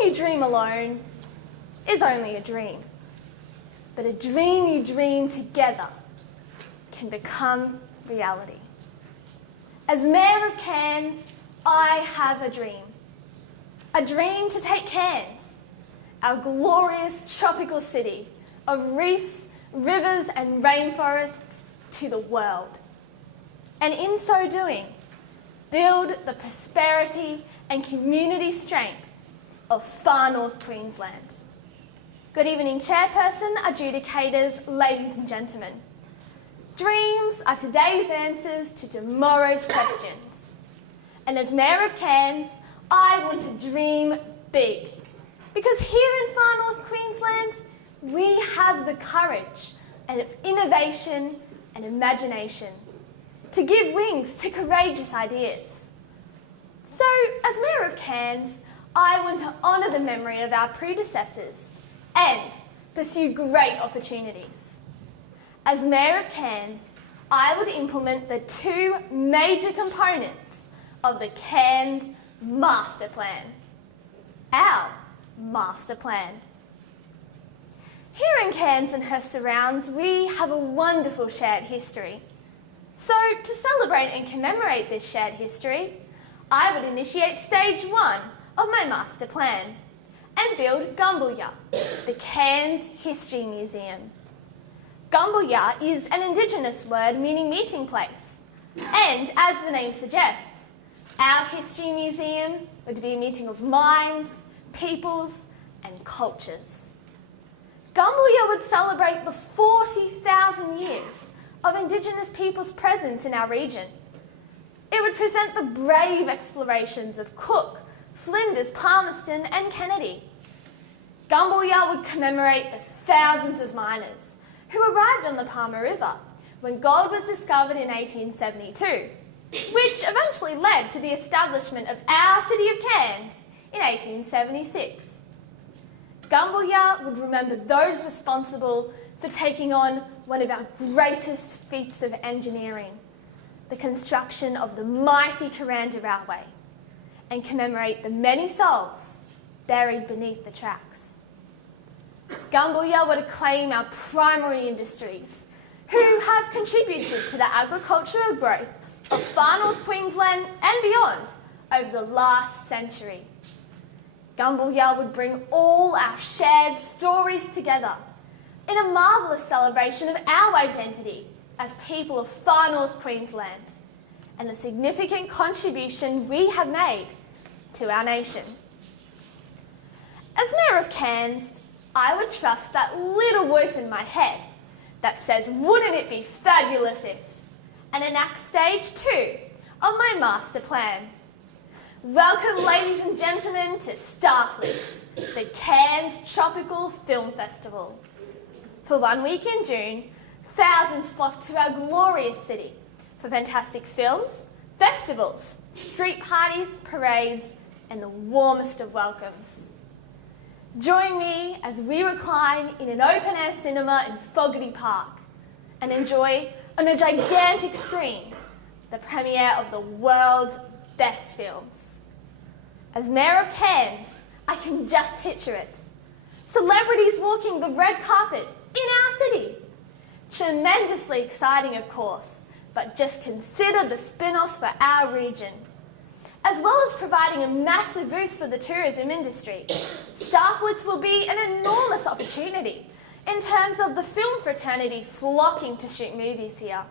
you dream alone is only a dream. But a dream you dream together can become reality. As Mayor of Cairns, I have a dream. A dream to take Cairns, our glorious tropical city of reefs, rivers and rainforests, to the world. And in so doing, build the prosperity and community strength of far north Queensland. Good evening, Chairperson, adjudicators, ladies and gentlemen. Dreams are today's answers to tomorrow's questions. And as Mayor of Cairns, I want to dream big. Because here in far north Queensland, we have the courage and innovation and imagination to give wings to courageous ideas. So, as Mayor of Cairns, I want to honour the memory of our predecessors and pursue great opportunities. As Mayor of Cairns, I would implement the two major components of the Cairns Master Plan. Our Master Plan. Here in Cairns and her surrounds, we have a wonderful shared history. So, to celebrate and commemorate this shared history, I would initiate stage 1 of my master plan and build Gumbulya, the Cairns History Museum. Gumbulya is an Indigenous word meaning meeting place, and as the name suggests, our History Museum would be a meeting of minds, peoples and cultures. Gumbulya would celebrate the 40,000 years of Indigenous people's presence in our region. It would present the brave explorations of Cook, Flinders, Palmerston and Kennedy. Gumbulya would commemorate the thousands of miners who arrived on the Palmer River when gold was discovered in 1872, which eventually led to the establishment of our city of Cairns in 1876. Gumbulya would remember those responsible for taking on one of our greatest feats of engineering, the construction of the mighty Kuranda Railway, and commemorate the many souls buried beneath the tracks. Gumbulya would acclaim our primary industries, who have contributed to the agricultural growth of far north Queensland and beyond over the last century. Gumbulya would bring all our shared stories together in a marvellous celebration of our identity as people of far north Queensland and the significant contribution we have made to our nation. As Mayor of Cairns, I would trust that little voice in my head that says, wouldn't it be fabulous if, and enact stage 2 of my master plan. Welcome, ladies and gentlemen, to Starflix, the Cairns Tropical Film Festival. For 1 week in June, thousands flock to our glorious city for fantastic films, festivals, street parties, parades, and the warmest of welcomes. Join me as we recline in an open-air cinema in Fogarty Park and enjoy, on a gigantic screen, the premiere of the world's best films. As Mayor of Cairns, I can just picture it. Celebrities walking the red carpet in our city. Tremendously exciting, of course, but just consider the spin-offs for our region. As well as providing a massive boost for the tourism industry, Starflix will be an enormous opportunity in terms of the film fraternity flocking to shoot movies here.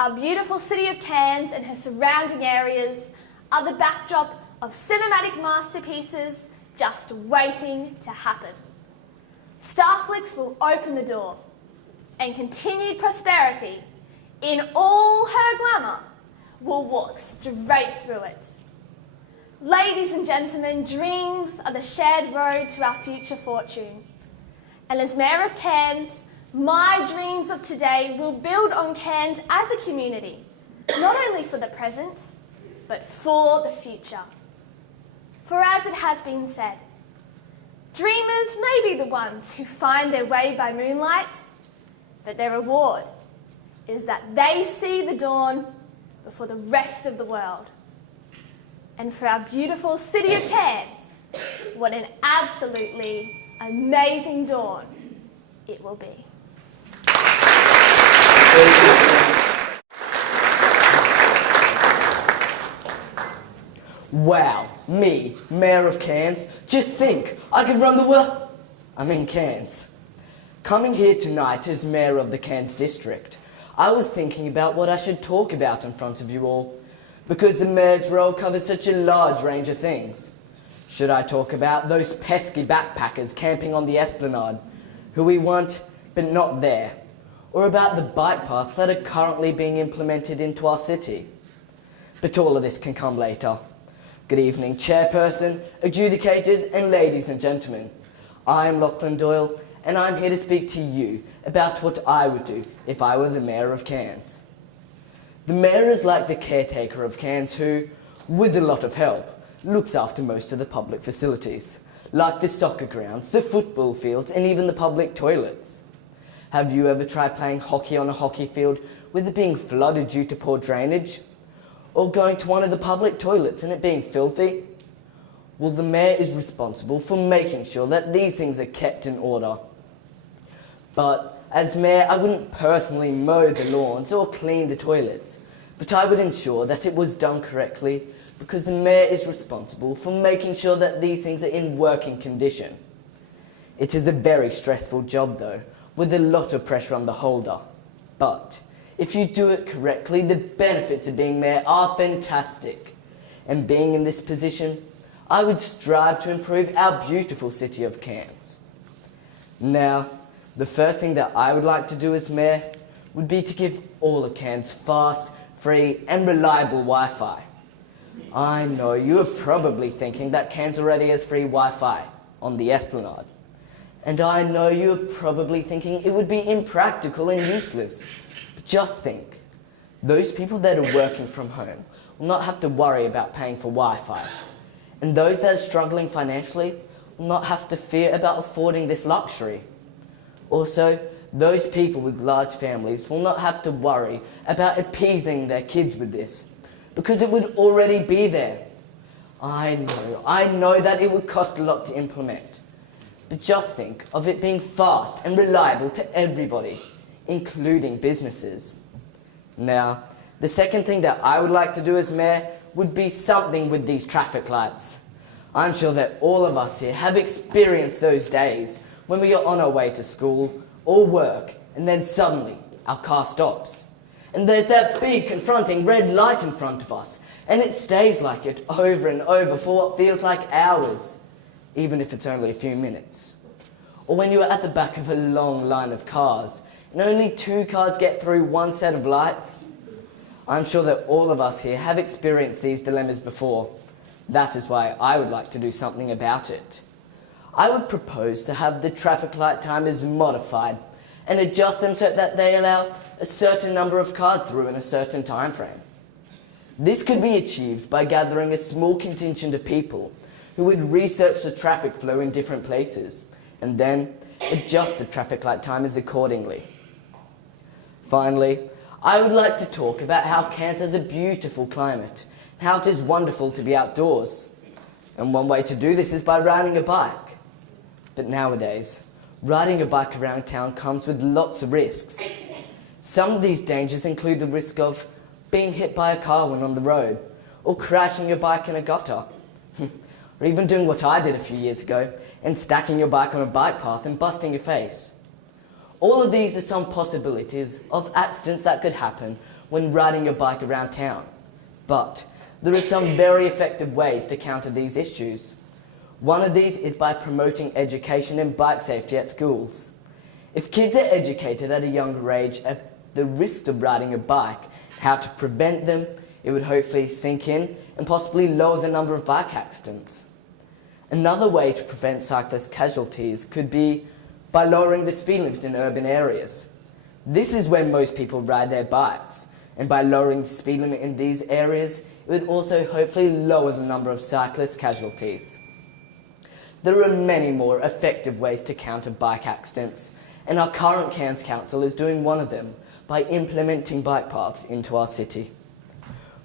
Our beautiful city of Cairns and her surrounding areas are the backdrop of cinematic masterpieces just waiting to happen. Starflix will open the door, and continued prosperity, in all her glamour, will walk straight through it. Ladies and gentlemen, dreams are the shared road to our future fortune. And as Mayor of Cairns, my dreams of today will build on Cairns as a community, not only for the present, but for the future. For as it has been said, dreamers may be the ones who find their way by moonlight, but their reward is that they see the dawn before the rest of the world. And for our beautiful city of Cairns, What an absolutely amazing dawn it will be. Wow, me, Mayor of Cairns, just think, I could run the world. Cairns. Coming here tonight as Mayor of the Cairns District, I was thinking about what I should talk about in front of you all, because the Mayor's role covers such a large range of things. Should I talk about those pesky backpackers camping on the esplanade, who we want but not there? Or about the bike paths that are currently being implemented into our city? But all of this can come later. Good evening, Chairperson, adjudicators, and ladies and gentlemen. I'm Lachlan Doyle, and I'm here to speak to you about what I would do if I were the Mayor of Cairns. The Mayor is like the caretaker of Cairns who, with a lot of help, looks after most of the public facilities, like the soccer grounds, the football fields, and even the public toilets. Have you ever tried playing hockey on a hockey field with it being flooded due to poor drainage? Or going to one of the public toilets and it being filthy? Well, the Mayor is responsible for making sure that these things are kept in order. But as Mayor, I wouldn't personally mow the lawns or clean the toilets, but I would ensure that it was done correctly, because the Mayor is responsible for making sure that these things are in working condition. It is a very stressful job though, with a lot of pressure on the holder. But if you do it correctly, the benefits of being Mayor are fantastic. And being in this position, I would strive to improve our beautiful city of Cairns. Now, the first thing that I would like to do as Mayor would be to give all of Cairns fast, free and reliable Wi-Fi. I know you are probably thinking that Cairns already has free Wi-Fi on the esplanade. And I know you are probably thinking it would be impractical and useless. But just think, those people that are working from home will not have to worry about paying for Wi-Fi. And those that are struggling financially will not have to fear about affording this luxury. Also, those people with large families will not have to worry about appeasing their kids with this, because it would already be there. I know that it would cost a lot to implement. But just think of it being fast and reliable to everybody, including businesses. Now, the second thing that I would like to do as Mayor would be something with these traffic lights. I'm sure that all of us here have experienced those days when we are on our way to school or work, and then suddenly our car stops. And there's that big confronting red light in front of us, and it stays like it over and over for what feels like hours, even if it's only a few minutes. Or when you are at the back of a long line of cars, and only 2 cars get through one set of lights. I'm sure that all of us here have experienced these dilemmas before. That is why I would like to do something about it. I would propose to have the traffic light timers modified and adjust them so that they allow a certain number of cars through in a certain time frame. This could be achieved by gathering a small contingent of people who would research the traffic flow in different places and then adjust the traffic light timers accordingly. Finally, I would like to talk about how Cairns has a beautiful climate and how it is wonderful to be outdoors. And one way to do this is by riding a bike. But nowadays, riding a bike around town comes with lots of risks. Some of these dangers include the risk of being hit by a car when on the road, or crashing your bike in a gutter, or even doing what I did a few years ago and stacking your bike on a bike path and busting your face. All of these are some possibilities of accidents that could happen when riding your bike around town. But there are some very effective ways to counter these issues. One of these is by promoting education and bike safety at schools. If kids are educated at a younger age at the risk of riding a bike, how to prevent them, it would hopefully sink in and possibly lower the number of bike accidents. Another way to prevent cyclist casualties could be by lowering the speed limit in urban areas. This is where most people ride their bikes, and by lowering the speed limit in these areas, it would also hopefully lower the number of cyclist casualties. There are many more effective ways to counter bike accidents, and our current Cairns Council is doing one of them by implementing bike paths into our city.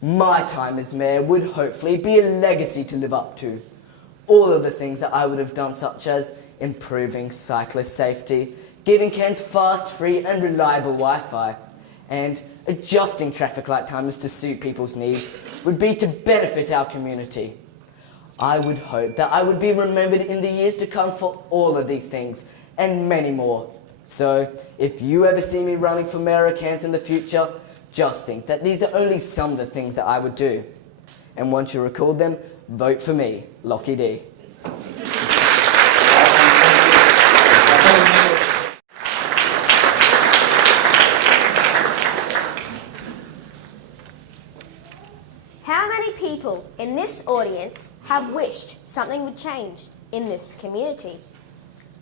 My time as Mayor would hopefully be a legacy to live up to, all of the things that I would have done, such as improving cyclist safety, giving Cairns fast, free and reliable Wi-Fi, and adjusting traffic light timers to suit people's needs, would be to benefit our community. I would hope that I would be remembered in the years to come for all of these things, and many more. So, if you ever see me running for Mayor of Cairns in the future, just think that these are only some of the things that I would do. And once you record them, vote for me, Lockie D. How many people in this audience have wished something would change in this community?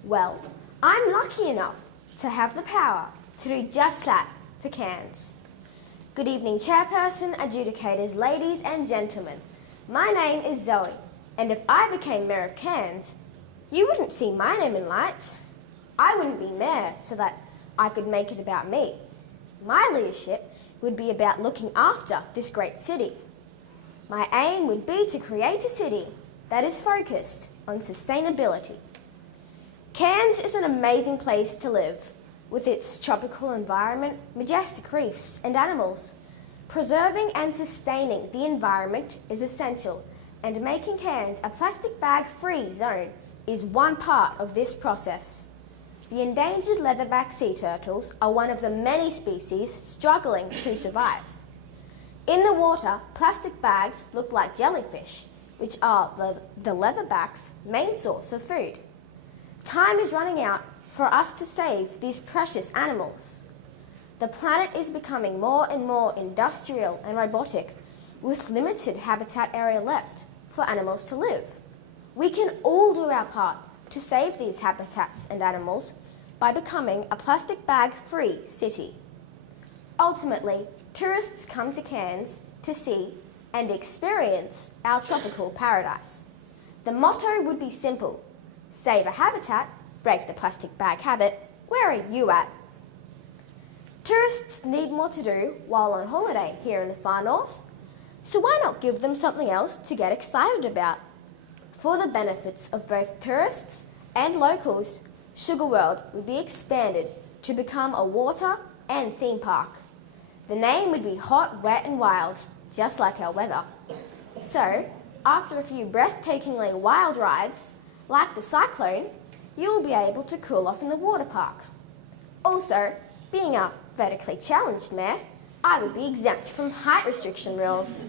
Well, I'm lucky enough to have the power to do just that for Cairns. Good evening, chairperson, adjudicators, ladies and gentlemen. My name is Zoe, and if I became Mayor of Cairns, you wouldn't see my name in lights. I wouldn't be Mayor so that I could make it about me. My leadership would be about looking after this great city. My aim would be to create a city that is focused on sustainability. Cairns is an amazing place to live, with its tropical environment, majestic reefs and animals. Preserving and sustaining the environment is essential, and making Cairns a plastic bag-free zone is one part of this process. The endangered leatherback sea turtles are one of the many species struggling to survive. In the water, plastic bags look like jellyfish, which are the leatherback's main source of food. Time is running out for us to save these precious animals. The planet is becoming more and more industrial and robotic, with limited habitat area left for animals to live. We can all do our part to save these habitats and animals by becoming a plastic bag-free city. Ultimately, tourists come to Cairns to see and experience our tropical paradise. The motto would be simple: save a habitat, break the plastic bag habit. Where are you at? Tourists need more to do while on holiday here in the far north, so why not give them something else to get excited about? For the benefits of both tourists and locals, Sugar World would be expanded to become a water and theme park. The name would be Hot, Wet and Wild, just like our weather. So, after a few breathtakingly wild rides, like the cyclone, you will be able to cool off in the water park. Also, being a vertically challenged mayor, I would be exempt from height restriction rules.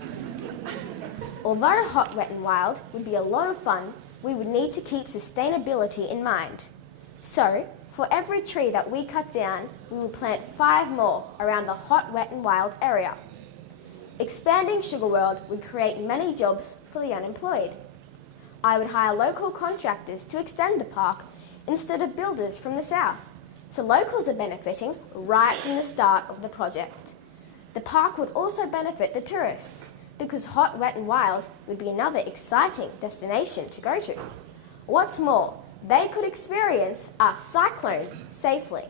Although Hot, Wet and Wild would be a lot of fun, we would need to keep sustainability in mind. So, for every tree that we cut down, we will plant 5 more around the Hot, Wet and Wild area. Expanding Sugar World would create many jobs for the unemployed. I would hire local contractors to extend the park instead of builders from the south, so locals are benefiting right from the start of the project. The park would also benefit the tourists because Hot, Wet and Wild would be another exciting destination to go to. What's more, they could experience a cyclone safely.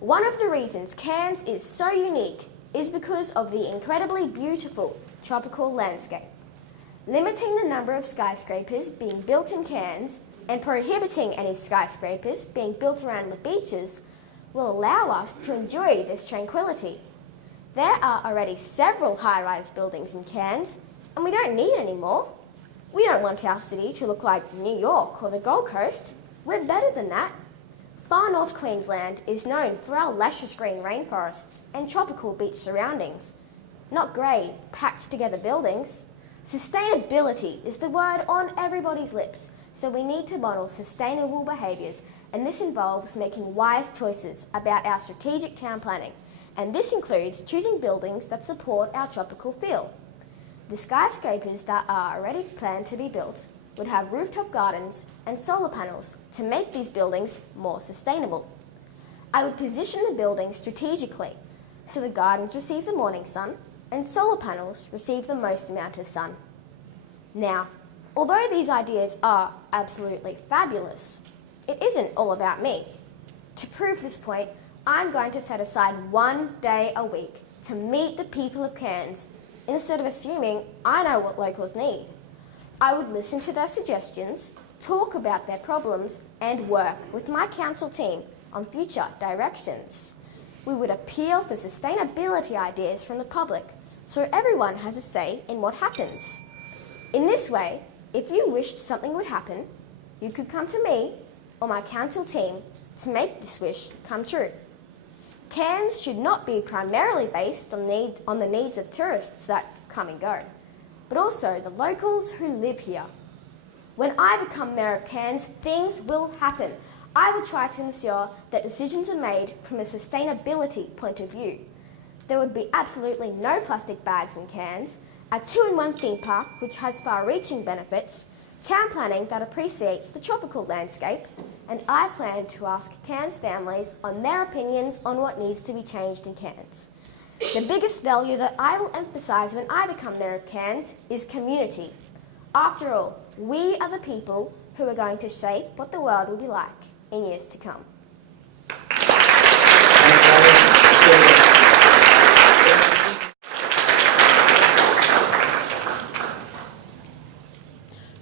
One of the reasons Cairns is so unique is because of the incredibly beautiful tropical landscape. Limiting the number of skyscrapers being built in Cairns and prohibiting any skyscrapers being built around the beaches will allow us to enjoy this tranquility. There are already several high-rise buildings in Cairns, and we don't need any more. We don't want our city to look like New York or the Gold Coast. We're better than that. Far North Queensland is known for our luscious green rainforests and tropical beach surroundings, not grey, packed-together buildings. Sustainability is the word on everybody's lips, so we need to model sustainable behaviours, and this involves making wise choices about our strategic town planning, and this includes choosing buildings that support our tropical feel. The skyscrapers that are already planned to be built would have rooftop gardens and solar panels to make these buildings more sustainable. I would position the buildings strategically so the gardens receive the morning sun and solar panels receive the most amount of sun. Now, although these ideas are absolutely fabulous, it isn't all about me. To prove this point, I'm going to set aside 1 day a week to meet the people of Cairns instead of assuming I know what locals need. I would listen to their suggestions, talk about their problems, and work with my council team on future directions. We would appeal for sustainability ideas from the public so everyone has a say in what happens. In this way, if you wished something would happen, you could come to me or my council team to make this wish come true. Cairns should not be primarily based on the needs of tourists that come and go, but also the locals who live here. When I become Mayor of Cairns, things will happen. I will try to ensure that decisions are made from a sustainability point of view. There would be absolutely no plastic bags in Cairns, a 2-in-1 theme park which has far-reaching benefits, town planning that appreciates the tropical landscape, and I plan to ask Cairns families on their opinions on what needs to be changed in Cairns. The biggest value that I will emphasise when I become Mayor of Cairns is community. After all, we are the people who are going to shape what the world will be like in years to come.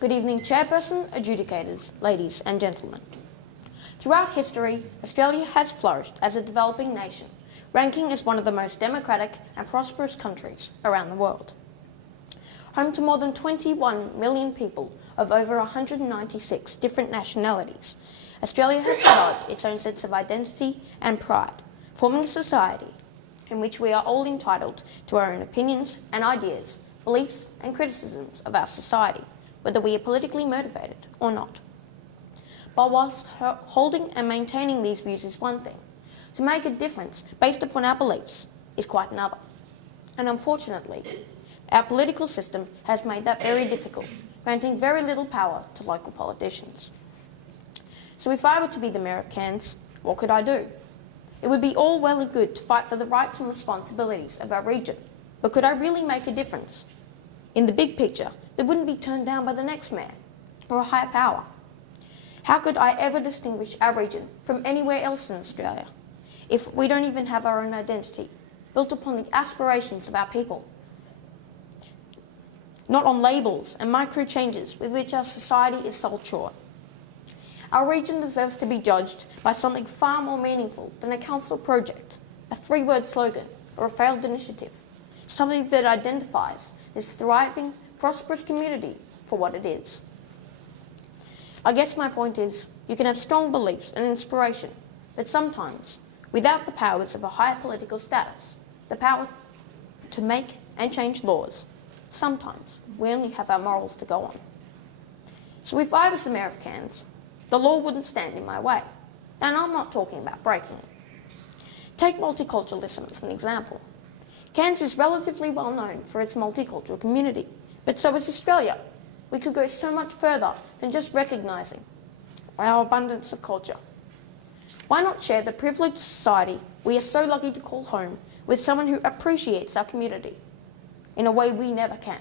Good evening, Chairperson, adjudicators, ladies and gentlemen. Throughout history, Australia has flourished as a developing nation, ranking as one of the most democratic and prosperous countries around the world. Home to more than 21 million people of over 196 different nationalities, Australia has developed its own sense of identity and pride, forming a society in which we are all entitled to our own opinions and ideas, beliefs and criticisms of our society, whether we are politically motivated or not. But whilst holding and maintaining these views is one thing, to make a difference based upon our beliefs is quite another. And unfortunately, our political system has made that very difficult, granting very little power to local politicians. So if I were to be the Mayor of Cairns, what could I do? It would be all well and good to fight for the rights and responsibilities of our region, but could I really make a difference? In the big picture, they wouldn't be turned down by the next mayor or a higher power. How could I ever distinguish our region from anywhere else in Australia if we don't even have our own identity, built upon the aspirations of our people, not on labels and micro changes with which our society is sold short? Our region deserves to be judged by something far more meaningful than a council project, a 3-word slogan, or a failed initiative, something that identifies this thriving, prosperous community for what it is. I guess my point is, you can have strong beliefs and inspiration, but sometimes, without the powers of a higher political status, the power to make and change laws, sometimes we only have our morals to go on. So if I was the Mayor of Cairns, the law wouldn't stand in my way. And I'm not talking about breaking it. Take multiculturalism as an example. Cairns is relatively well known for its multicultural community, but so is Australia. We could go so much further than just recognising our abundance of culture. Why not share the privileged society we are so lucky to call home with someone who appreciates our community in a way we never can?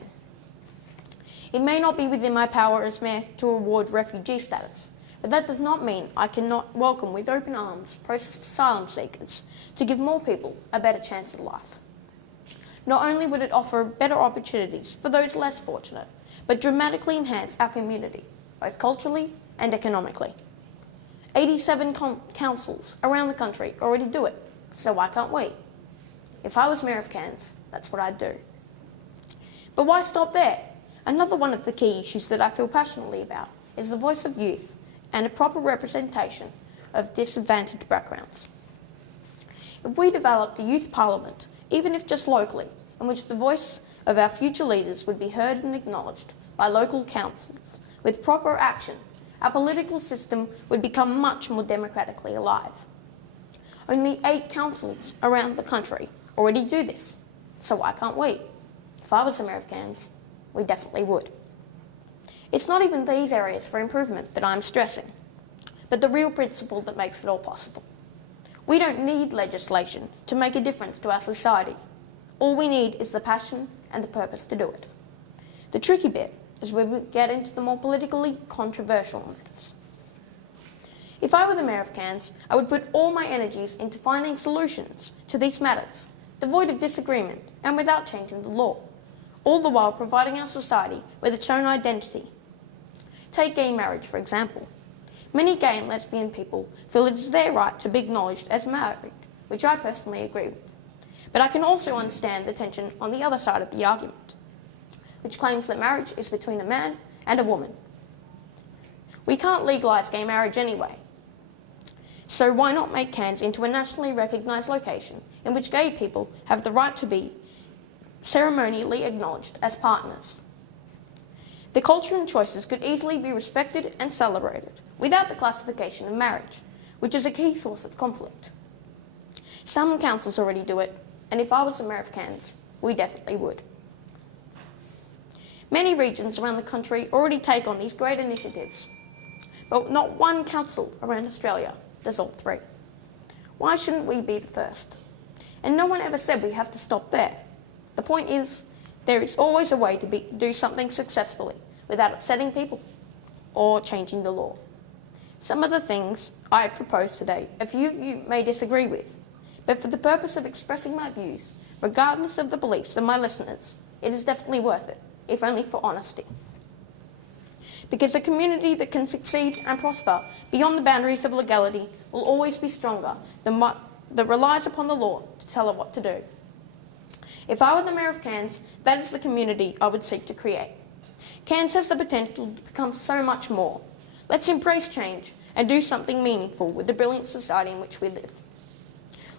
It may not be within my power as Mayor to award refugee status, but that does not mean I cannot welcome with open arms processed asylum seekers to give more people a better chance at life. Not only would it offer better opportunities for those less fortunate, but dramatically enhance our community, both culturally and economically. 87 councils around the country already do it, so why can't we? If I was Mayor of Cairns, that's what I'd do. But why stop there? Another one of the key issues that I feel passionately about is the voice of youth and a proper representation of disadvantaged backgrounds. If we developed a youth parliament, even if just locally, in which the voice of our future leaders would be heard and acknowledged by local councils with proper action, our political system would become much more democratically alive. Only 8 councils around the country already do this, so why can't we? If I was the Mayor of Cairns, we definitely would. It's not even these areas for improvement that I'm stressing, but the real principle that makes it all possible. We don't need legislation to make a difference to our society. All we need is the passion and the purpose to do it. The tricky bit is when we get into the more politically controversial matters. If I were the Mayor of Cairns, I would put all my energies into finding solutions to these matters, devoid of disagreement and without changing the law. all the while providing our society with its own identity. Take gay marriage, for example. Many gay and lesbian people feel it is their right to be acknowledged as married, which I personally agree with. But I can also understand the tension on the other side of the argument, which claims that marriage is between a man and a woman. We can't legalise gay marriage anyway. So why not make Cairns into a nationally recognised location in which gay people have the right to be ceremonially acknowledged as partners? The culture and choices could easily be respected and celebrated without the classification of marriage, which is a key source of conflict. Some councils already do it, and if I was the Mayor of Cairns, we definitely would. Many regions around the country already take on these great initiatives, but not one council around Australia does all three. Why shouldn't we be the first? And no one ever said we have to stop there. The point is, there is always a way to do something successfully without upsetting people or changing the law. Some of the things I have proposed today, a few of you may disagree with, but for the purpose of expressing my views, regardless of the beliefs of my listeners, it is definitely worth it, if only for honesty. Because a community that can succeed and prosper beyond the boundaries of legality will always be stronger than one that relies upon the law to tell it what to do. If I were the Mayor of Cairns, that is the community I would seek to create. Cairns has the potential to become so much more. Let's embrace change and do something meaningful with the brilliant society in which we live.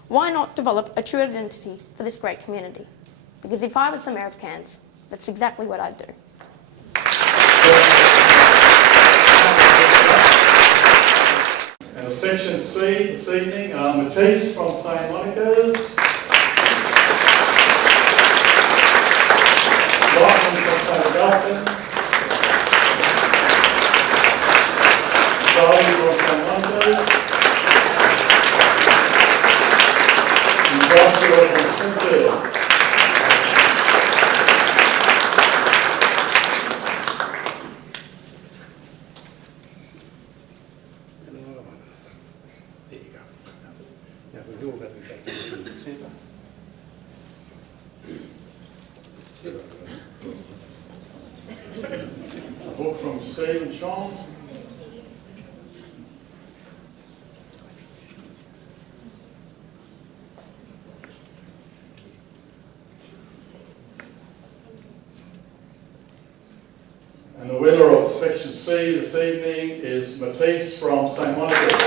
Why not develop a true identity for this great community? Because if I was the Mayor of Cairns, that's exactly what I'd do. And Section C this evening are Matisse from St Monica's, Lachlan from St Augustine's, Charlie from St Monica's, and Joshua from Springfield. A book from Steve and Sean. And the winner of Section C this evening is Matisse from St Monica.